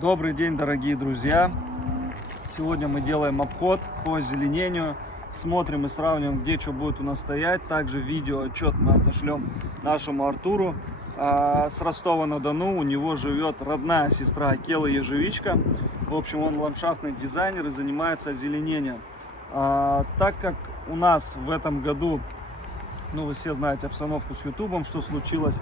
Добрый день, дорогие друзья! Сегодня мы делаем обход по озеленению. Смотрим и сравниваем, где что будет у нас стоять. Также видео отчет мы отошлем нашему Артуру с Ростова-на-Дону. У него живет родная сестра Акела Ежевичка. В общем, он ландшафтный дизайнер и занимается озеленением. Так как у нас в этом году, ну, вы все знаете обстановку с ютубом, что случилось.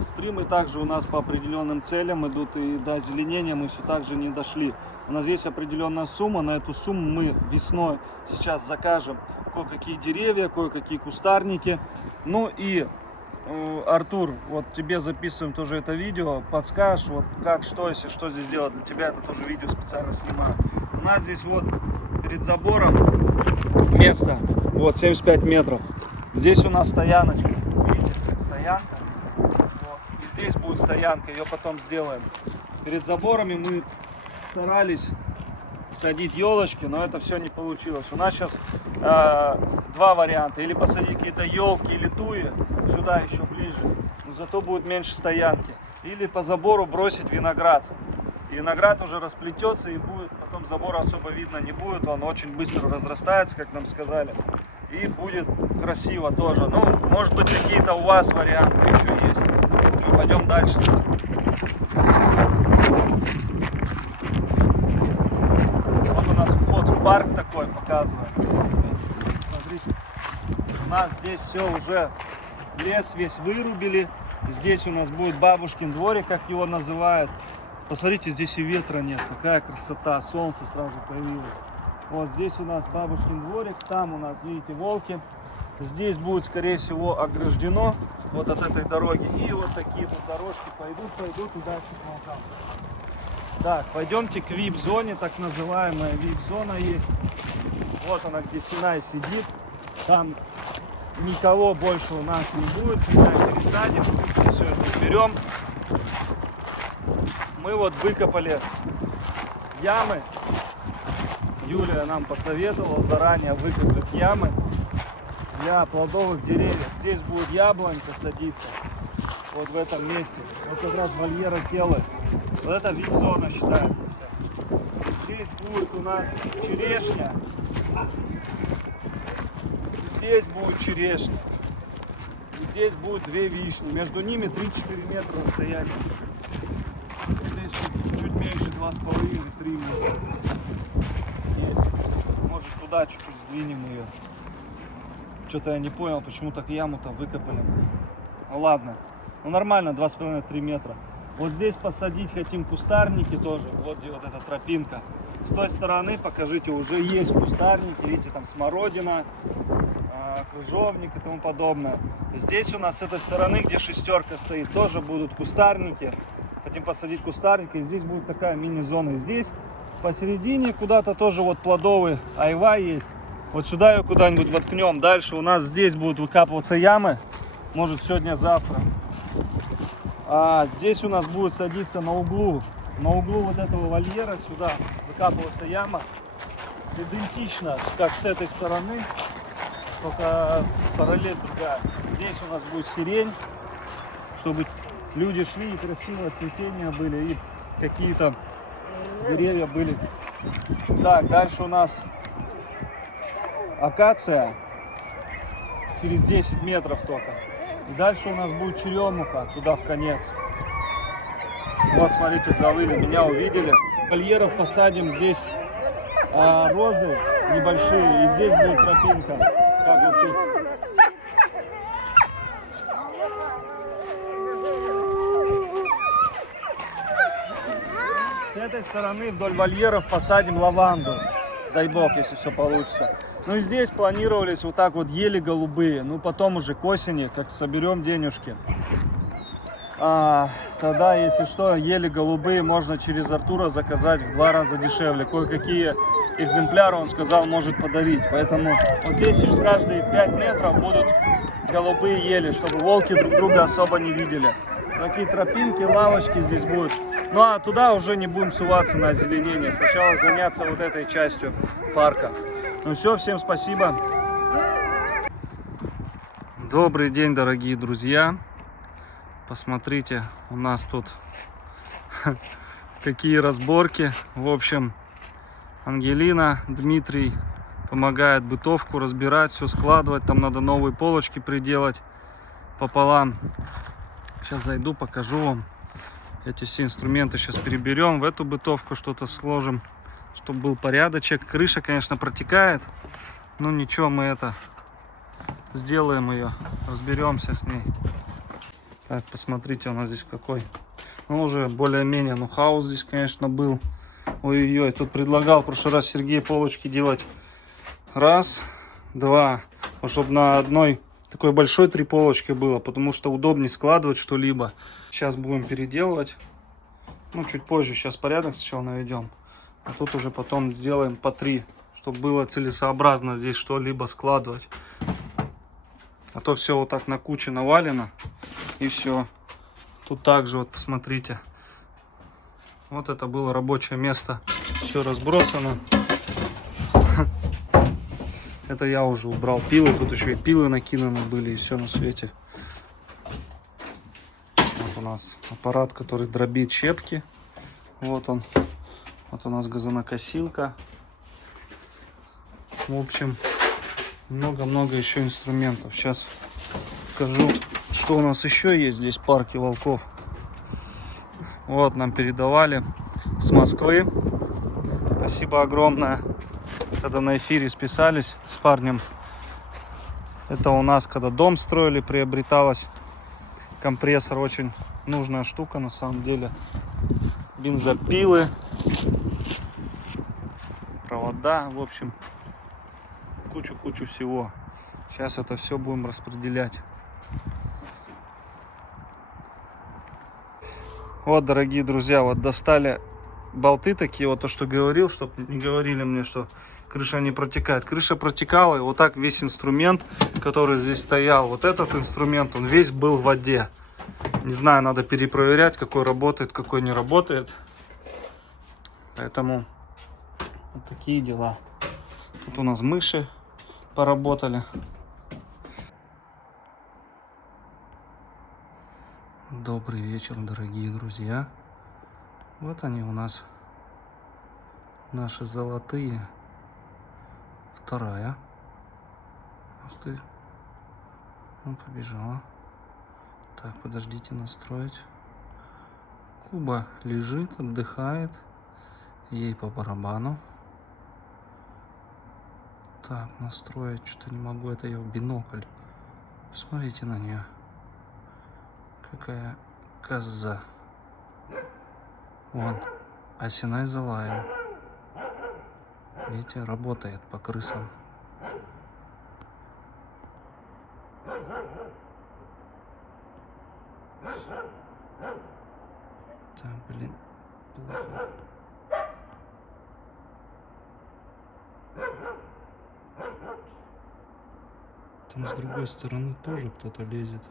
Стримы также у нас по определенным целям идут, и до озеленения мы все так же не дошли. У нас есть определенная сумма, на эту сумму мы весной сейчас закажем кое-какие деревья, кое-какие кустарники. Ну и, Артур, вот тебе записываем тоже это видео, подскажешь, вот как, что, если что здесь делать для тебя, это тоже видео специально снимаю. У нас здесь вот перед забором место, вот 75 метров. Здесь у нас стояночка, видите, стоянка. Вот. И здесь будет стоянка, ее потом сделаем. Перед заборами мы старались садить елочки, но это все не получилось. У нас сейчас два варианта. Или посадить какие-то елки или туи сюда еще ближе, но зато будет меньше стоянки. Или по забору бросить виноград. И виноград уже расплетется, и будет, потом забора особо видно не будет. Он очень быстро разрастается, как нам сказали. И будет красиво тоже. Ну, может быть, какие-то у вас варианты еще есть. Что, пойдем дальше. Вот у нас вход в парк такой, показываю. Смотрите, у нас здесь все уже, лес весь вырубили. Здесь у нас будет бабушкин дворик, как его называют. Посмотрите, здесь и ветра нет. Какая красота, солнце сразу появилось. Вот здесь у нас бабушкин дворик, там у нас, видите, волки. Здесь будет, скорее всего, ограждено вот от этой дороги. И вот такие вот дорожки пойдут и дальше к волкам. Так, пойдемте к VIP-зоне, так называемая VIP-зона есть. Вот она, где Синай сидит. Там никого больше у нас не будет. Синай пересадим, все это берем. Мы вот выкопали ямы. Юлия нам посоветовала заранее выкопать ямы для плодовых деревьев. Здесь будет яблонька садиться, вот в этом месте. Вот как раз вольер Акелы. Вот это VIP-зона считается вся. Здесь будет у нас черешня. Здесь будет черешня. И здесь будет две вишни. Между ними 3-4 метра расстояние. Здесь чуть меньше 2,5-3 метра. Может, туда чуть-чуть сдвинем ее. Что-то я не понял, почему так яму-то выкопали. Ну ладно. Ну нормально, 2,5-3 метра. Вот здесь посадить хотим кустарники тоже. Вот где вот эта тропинка. С той стороны, покажите, уже есть кустарники. Видите, там смородина, крыжовник и тому подобное. Здесь у нас с этой стороны, где шестерка стоит, тоже будут кустарники. Хотим посадить кустарники. И здесь будет такая мини-зона. Здесь посередине куда-то тоже вот плодовый айва есть. Вот сюда ее куда-нибудь воткнем. Дальше у нас здесь будут выкапываться ямы. Может, сегодня-завтра. А здесь у нас будет садиться на углу. На углу вот этого вольера сюда выкапываться яма. Идентично, как с этой стороны. Только параллель другая. Здесь у нас будет сирень. Чтобы люди шли и красивое цветение были. И какие-то деревья были. Так, дальше у нас акация через 10 метров только. И дальше у нас будет черемуха туда в конец. Вот, смотрите, завыли, меня увидели. Вольеров посадим здесь розы небольшие. И здесь будет тропинка, как вот тут. С этой стороны вдоль вольеров посадим лаванду. Дай бог, если все получится. Ну и здесь планировались вот так вот ели голубые. Ну потом уже к осени, как соберем денежки. Тогда, если что, ели голубые можно через Артура заказать в 2 раза дешевле. Кое-какие экземпляры, он сказал, может подарить. Поэтому вот здесь через каждые 5 метров будут голубые ели, чтобы волки друг друга особо не видели. Такие тропинки, лавочки здесь будут. Ну а туда уже не будем суваться на озеленение. Сначала заняться вот этой частью парка. Ну все, всем спасибо. Добрый день, дорогие друзья. Посмотрите, у нас тут какие разборки. В общем, Ангелина, Дмитрий помогает бытовку разбирать, все складывать. Там надо новые полочки приделать пополам. Сейчас зайду, покажу вам. Эти все инструменты сейчас переберем в эту бытовку, что-то сложим, чтобы был порядочек. Крыша, конечно, протекает, но ничего, мы это сделаем ее, разберемся с ней. Так, посмотрите, у нас здесь какой. Ну, уже более-менее, ну, хаос здесь, конечно, был. Ой-ой-ой, тут предлагал в прошлый раз Сергей полочки делать. Раз, два, чтобы на одной такой большой 3 полочки было, потому что удобнее складывать что-либо. Сейчас будем переделывать. Ну, чуть позже, сейчас порядок сначала наведем. А тут уже потом сделаем по 3, чтобы было целесообразно здесь что-либо складывать. А то все вот так на куче навалено. И все. Тут также, вот посмотрите. Вот это было рабочее место. Все разбросано. Это я уже убрал пилы. Тут еще и пилы накинаны были, и все на свете. Вот у нас аппарат, который дробит щепки. Вот он. Вот у нас газонокосилка. В общем, много-много еще инструментов. Сейчас покажу, что у нас еще есть здесь в парке волков. Вот нам передавали с Москвы. Спасибо огромное. Когда на эфире списались с парнем. Это у нас, когда дом строили, приобреталась компрессор. Очень нужная штука на самом деле. Бензопилы, провода, в общем, кучу всего. Сейчас это все будем распределять. Вот, дорогие друзья, вот достали болты такие, вот то, что говорил, чтобы не говорили мне, что крыша не протекает. Крыша протекала, и вот так весь инструмент, который здесь стоял, вот этот инструмент, он весь был в воде. Не знаю, надо перепроверять, какой работает, какой не работает. Поэтому вот такие дела. Тут у нас мыши поработали. Добрый вечер, дорогие друзья. Вот они у нас, наши золотые. Вторая. Ах ты. Он побежала. Так, подождите, настроить. Куба лежит, отдыхает. Ей по барабану. Так, настроить что-то не могу. Это я в бинокль. Смотрите на нее. Какая коза. Вон. Асинай залаял. Видите, работает по крысам. Так, блин. Плохо. Там с другой стороны тоже кто-то лезет.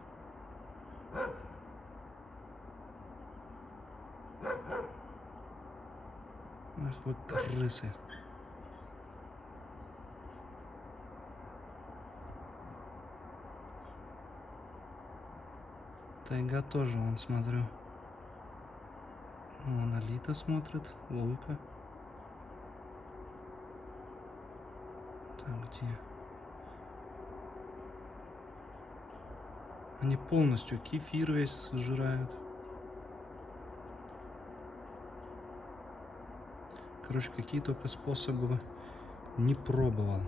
Ах вы крысы. Тайга тоже, вон, смотрю. Вон Алита смотрит, Луйка. Так, где? Они полностью кефир весь сжирают. Короче, какие только способы не пробовал.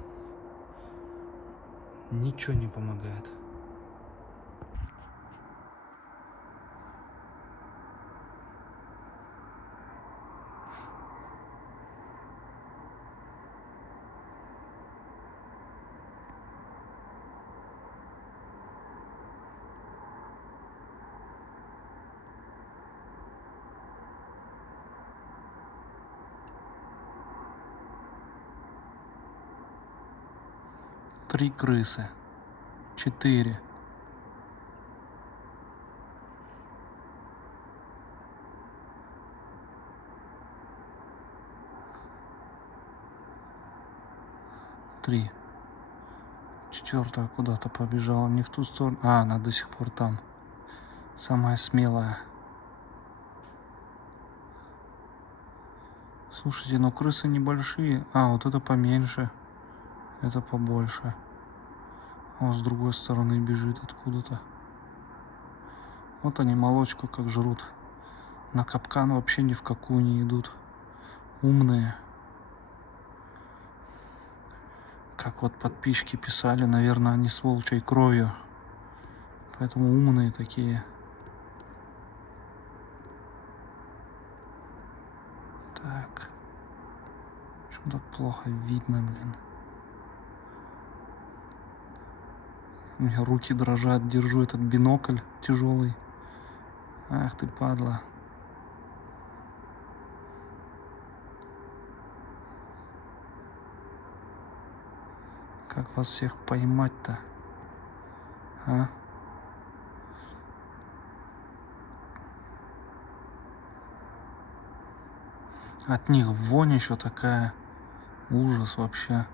Ничего не помогает. Три крысы. 4. Три. 4-я куда-то побежала, не в ту сторону. А, она до сих пор там. Самая смелая. Слушайте, но крысы небольшие. А, вот это поменьше. Это побольше. А он с другой стороны бежит откуда-то. Вот они молочку как жрут. На капкан вообще ни в какую не идут. Умные. Как вот подписчики писали, наверное, они с волчьей кровью. Поэтому умные такие. Так. Почему так плохо видно, блин? У меня руки дрожат, держу этот бинокль тяжелый. Ах ты, падла. Как вас всех поймать-то? А? От них вонь еще такая. Ужас вообще.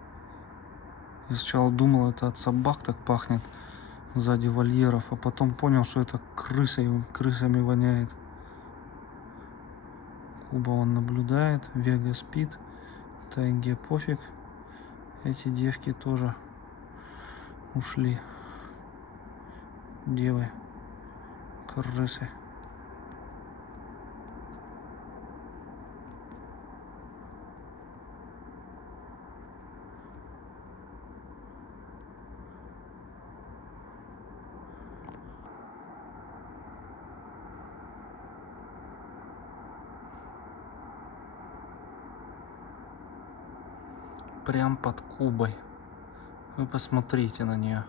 Я сначала думал, это от собак так пахнет сзади вольеров, а потом понял, что это крысами воняет. Куба он наблюдает, Вега спит, Тайге пофиг. Эти девки тоже ушли. Девы, крысы. Прям под Кубой. Вы посмотрите на нее.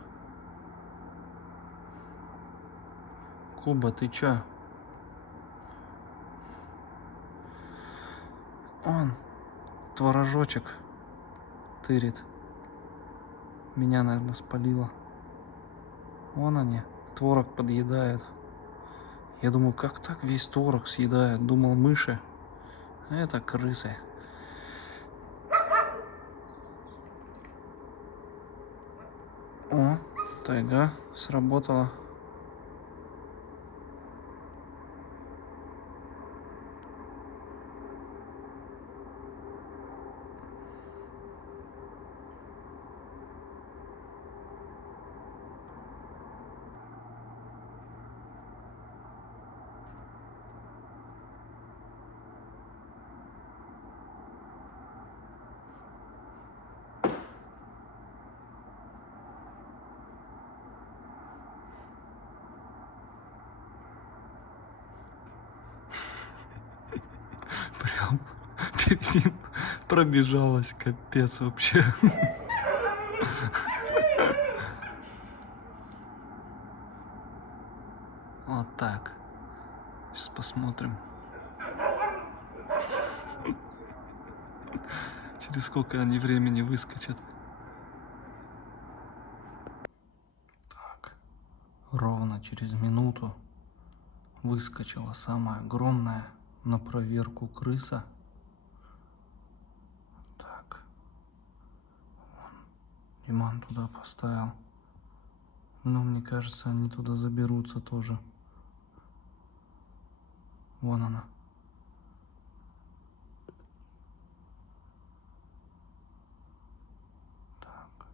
Куба, ты чё? Он творожочек тырит. Меня, наверное, спалило. Вон они, творог подъедают. Я думаю, как так весь творог съедают? Думал, мыши. А это крысы. О, тайга сработала. Прям перед ним пробежалась, капец вообще. Вот так. Сейчас посмотрим. Через сколько они времени выскочат. Так. Ровно через минуту выскочила самая огромная на проверку крыса. Так. Вон. Диман туда поставил. Но мне кажется, они туда заберутся тоже. Вон она. Так.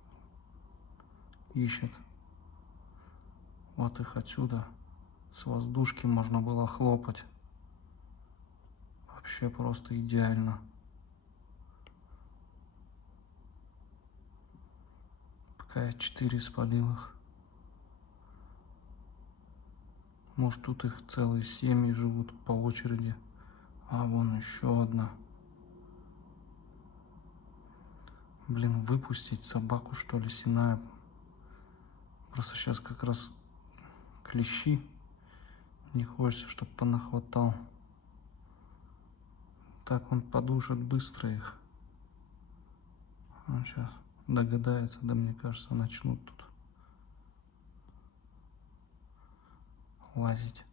Ищет. Вот их отсюда с воздушки можно было хлопать. Вообще просто идеально. Пока я 4 спалил их. Может, тут их целые семьи живут по очереди. А вон еще одна. Блин, выпустить собаку, что ли, Синая. Просто сейчас как раз клещи. Не хочется, чтобы понахватал. Так он подушит быстро их. Он сейчас догадается, да, мне кажется, начнут тут лазить.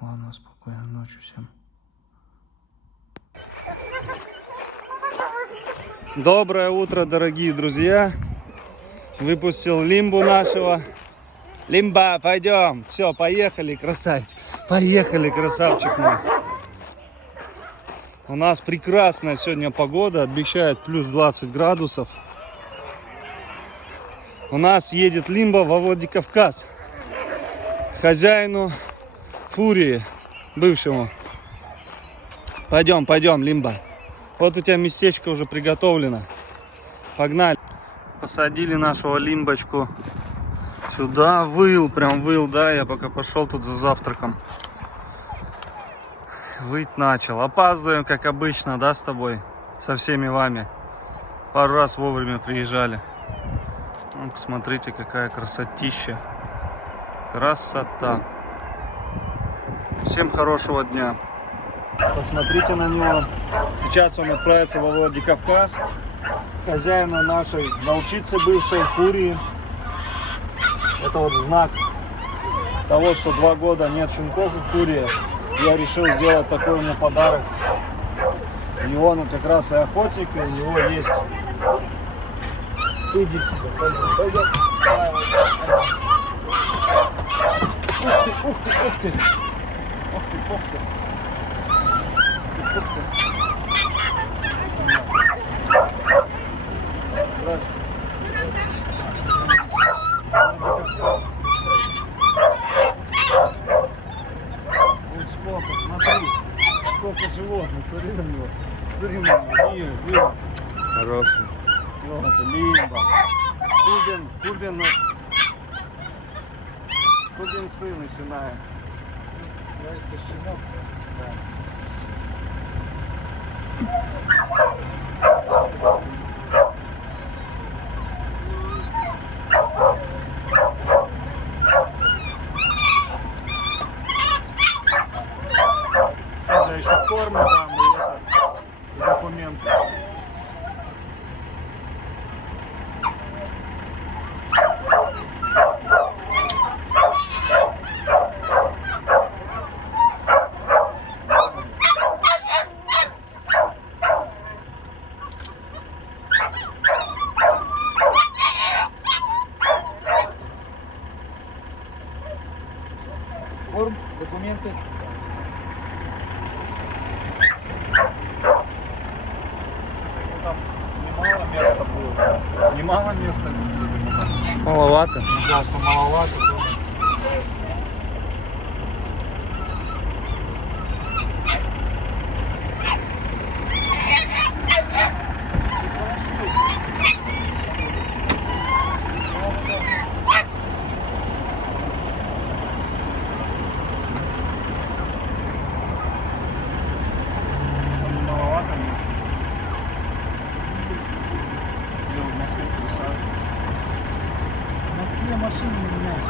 Ладно, спокойной ночи всем. Доброе утро, дорогие друзья. Выпустил Лимбу нашего. Лимба, пойдем. Все, поехали, красавец. Поехали, красавчик мой. У нас прекрасная сегодня погода, обещает плюс 20 градусов. У нас едет Лимба во Владикавказ. Хозяину Фурии, бывшему. Пойдем, пойдем, Лимба. Вот у тебя местечко уже приготовлено. Погнали. Посадили нашего Лимбочку сюда. Выл, прям выл, да. Я пока пошел тут за завтраком. Выть начал. Опаздываем, как обычно, да, с тобой? Со всеми вами. Пару раз вовремя приезжали. Ну, посмотрите, какая красотища. Красота. Всем хорошего дня. Посмотрите на него. Сейчас он отправится во Владикавказ. Хозяину нашей волчицы бывшей Фурии. Это вот знак того, что 2 года нет щенков у Фурии. Я решил сделать такой ему подарок. У него он как раз и охотник, и у него есть. Иди сюда, пойдем, пойдем. Давай, вот. Ух ты, ух ты, ух ты. Ух ты, ух ты. Ух ты. Вот сколько, смотри. Сколько животных, смотри на него. Смотри на него, вижу. Хороший. Вот это Лимба. Кубин сын начинает. Это щенок. Да. Сейчас еще корма там и документы. Корм, документы. Там немало места было. Немало места. Маловато. Да, что маловато. В Москве машины не меняют.